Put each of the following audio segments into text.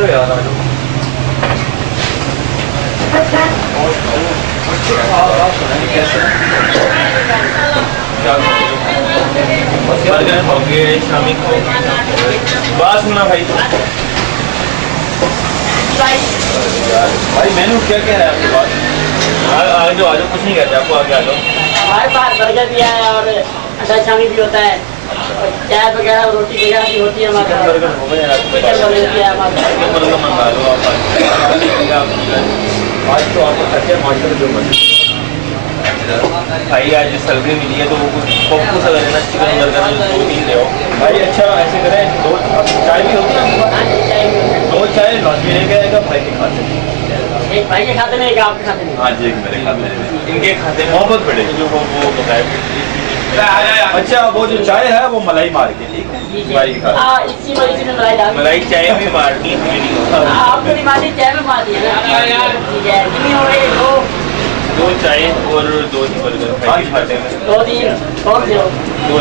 जाओ यार, आ जाओ। कैसे बर्गर खाओगे शामी को? बात सुना भाई तो भाई मेनू क्या कह रहा है आपके पास? आ जाओ कुछ नहीं कहते आपको, आगे आ जाओ। हमारे पास बर्गर भी है और अंडा शामी भी होता है, चाय वगैरह रोटी वगैरह भी होती है हमारे पास। बर्गर हो गया यार, बर्गर मंगा लो आप। आज तो आपको खर्चे मास्टर जो बने भाई, आज सैलरी मिली है तो पप्पू से लेना चिकन बर्गर 2-3 ले आओ भाई। अच्छा ऐसे करें, 2 चाय भी होगी ना? 2 चाय लॉन्च लेके आएगा भाई के खाते में, एक भाई के खाते में, एक आपके खाते में। हाँ जी, एक मेरे खाते में। इनके खाते में मोहब्बत बढ़ेगी जो वो बताए। अच्छा वो जो चाय है वो मलाई मार के, ठीक है भाई के खाते। इसी वजह से मलाई चाय भी मारनी है, आपको नहीं मारनी, चाय में मार दिया। ठीक है, कितनी हो गई? 2 चाय और 2 बर्गर भाई के खाते में। 2-3 कौन से हो? 2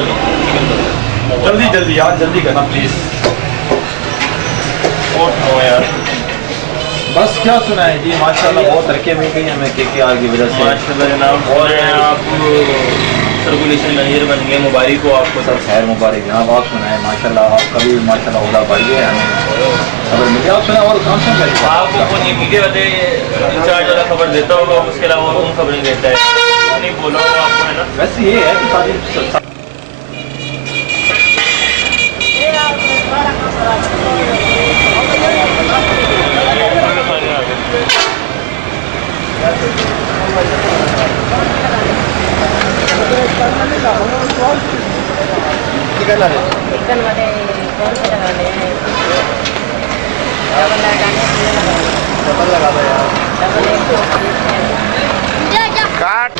जल्दी जल्दी यार, जल्दी करना प्लीज। और यार बस क्या सुना है जी, माशाल्लाह बहुत तरक्की मिल गई हमें KKR की वजह से माशाल्लाह जनाब। और आप सर्कुलेशन मैनेजर बन गए, मुबारक हो आपको, सब खैर मुबारक जनाब। आप सुनाए माशाल्लाह, आपका भी माशाल्लाह उड़ा बढ़िए हमें खबर मिली। आप सुना और कौन सा आपको नहीं मीडिया वाले इंचार्ज वाला खबर देता होगा, उसके अलावा और कौन खबर नहीं देता है? नहीं बोला होगा आपको, है ना? वैसे ये है कि सारी चिकन वाले कौन से लगाने हैं? डबल लगा दो यार, काट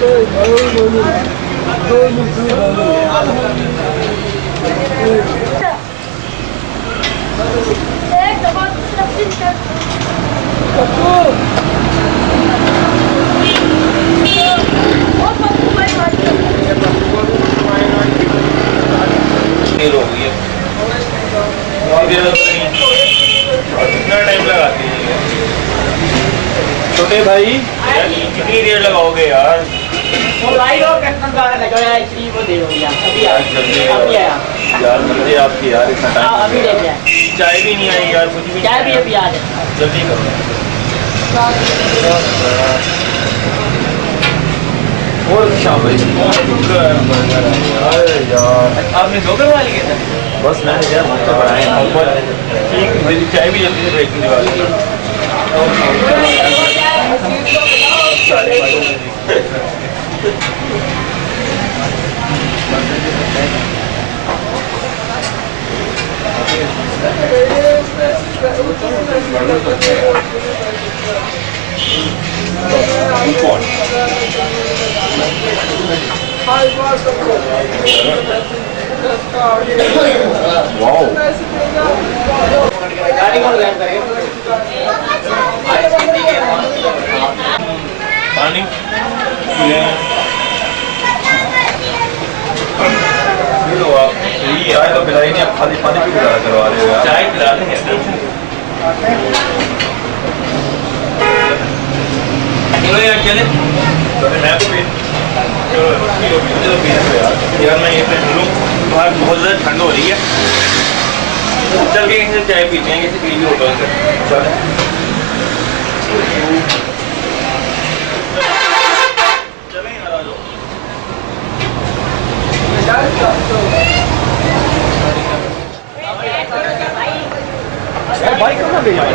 हो गई है। कितना टाइम लगाती है छोटे भाई? कितनी देर लगाओगे यार? जल्दी आपकी यार, इतना टाइम चाय भी नहीं आई यार, कुछ भी चाय भी अभी आ जाए, जल्दी करो। और शाबाश यार, आपने 2 करवा लिए थे? बस मैंने यार मुझे बढ़ाए ऊपर, ठीक मेरी चाय भी जल्दी से भेजने वाली है। वाओ पानी लो आप, ये आज तो पिलाई नहीं, आप खाली पानी भी गुजारा करवा रहे हो यार। चाय पिला देंगे यार, चले मैं तो यार मैं ये पे ढूंढूँ, बाहर बहुत ज़्यादा ठंड हो रही है, चल के कहीं चाय पीते हैं किसी टीवी होटल से। चल चलें यार, आ जाओ। बाइक कहाँ गई यार?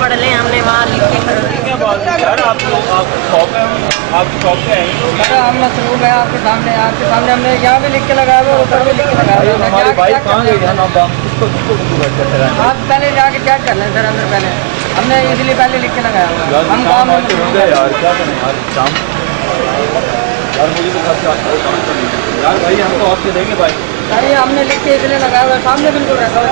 पढ़ लें, हमने वहाँ लिख के यार आप शॉप है, आपकी शॉप पे है? हम मसरूफ है आपके सामने हमने यहाँ भी लिख के लगाया हुआ, ऊपर भी लिख के लगाया हुआ। हमारी बाइक कहाँ गई है? आप पहले जाके चेक कर लें सर अंदर, पहले हमने इसलिए पहले लिख के लगाया हुआ। हम काम यार क्या करें यार शाम यार, मुझे तो यार भाई हम तो आपसे देंगे भाई। अरे हमने लिख के इसलिए लगाया हुआ, सामने बिल्कुल रखा हुआ।